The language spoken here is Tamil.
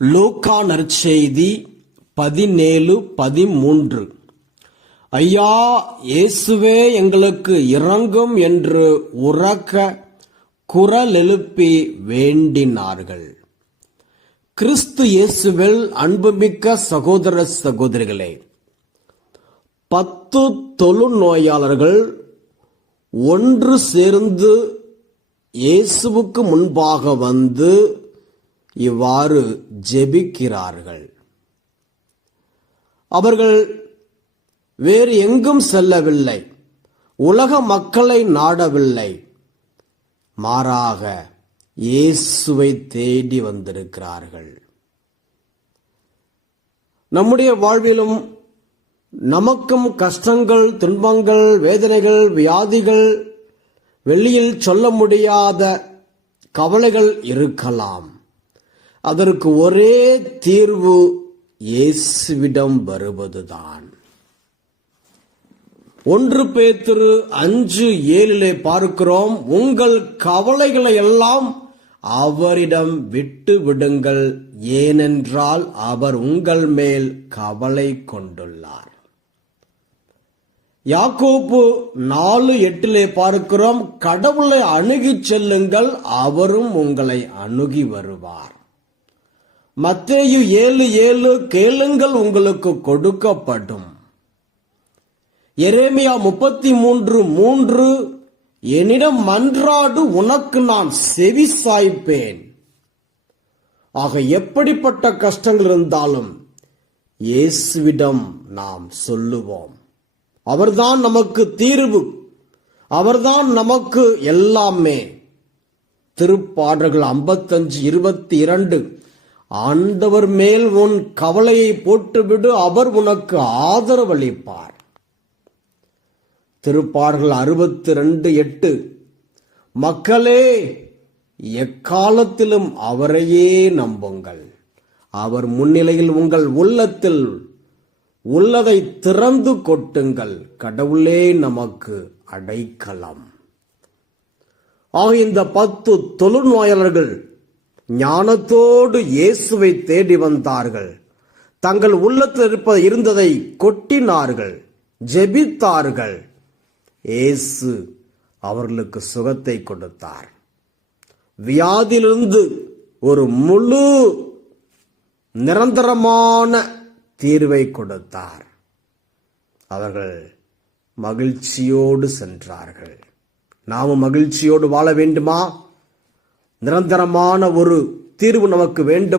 லூக்கா நற்செய்தி பதினேழு பதிமூன்று. ஐயா இயேசுவே எங்களுக்கு இறங்கும் என்று உறக்க குரல் எழுப்பி வேண்டினார்கள். கிறிஸ்து இயேசுவில் அன்புமிக்க சகோதர சகோதரிகளே பத்து தொழுநோயாளர்கள் ஒன்று சேர்ந்து இயேசுவுக்கு முன்பாக வந்து இவ்வாறு ஜெபிக்கிறார்கள். அவர்கள் வேறு எங்கும் செல்லவில்லை. உலக மக்களை நாடவில்லை. மாறாக இயேசுவை தேடி வந்திருக்கிறார்கள். நம்முடைய வாழ்விலும் நமக்கும் கஷ்டங்கள் துன்பங்கள் வேதனைகள் வியாதிகள் வெளியில் சொல்ல முடியாத கவலைகள் இருக்கலாம். அதற்கு ஒரே தீர்வு இயேசுவிடம் வருவதுதான். ஒன்று பேத்திரு அஞ்சு ஏழிலே பார்க்கிறோம் உங்கள் கவலைகளை எல்லாம் அவரிடம் விட்டு விடுங்கள் ஏனென்றால் அவர் உங்கள் மேல் கவலை கொண்டுள்ளார். யாக்கோப்பு நாலு எட்டிலே பார்க்கிறோம் கடவுளை அணுகிச் செல்லுங்கள் அவரும் உங்களை அணுகி வருவார். மத்தேயு ஏழு ஏழு கேளுங்கள் உங்களுக்கு கொடுக்கப்படும். எரேமியா முப்பத்தி மூன்று மூன்று என்னிடம் மன்றாடு உனக்கு நான் செவி சாய்ப்பேன். ஆக எப்படிப்பட்ட கஷ்டங்கள் இருந்தாலும் இயேசுவிடம் நாம் சொல்லுவோம். அவர்தான் நமக்கு தீர்வு. அவர்தான் நமக்கு எல்லாமே. திருப்பாடல்கள் ஐம்பத்தஞ்சு இருபத்தி இரண்டு. ஆண்டவர் மேல் உன் கவலையை போட்டுவிடு அவர் உனக்கு ஆதரவளிப்பார் திருப்பார்கள் அறுபத்தி ரெண்டு எட்டு மக்களே எக்காலத்திலும் அவரையே நம்புங்கள். அவர் முன்னிலையில் உங்கள் உள்ளத்தில் உள்ளதை திறந்து கொட்டுங்கள். கடவுளே நமக்கு அடைக்கலம். ஆக இந்த பத்து தொழுநோயாளர்கள் ஞானத்தோடு இயேசுவை தேடி வந்தார்கள். தங்கள் உள்ளத்தில் இருப்ப இருந்ததை கொட்டினார்கள். ஜெபித்தார்கள். இயேசு அவர்களுக்கு சுகத்தை கொடுத்தார். வியாதியிலிருந்து ஒரு முழு நிரந்தரமான தீர்வை கொடுத்தார். அவர்கள் மகிழ்ச்சியோடு சென்றார்கள். நாமும் மகிழ்ச்சியோடு வாழ வேண்டுமா? நிரந்தரமான ஒரு தீர்வு நமக்கு வேண்டும்.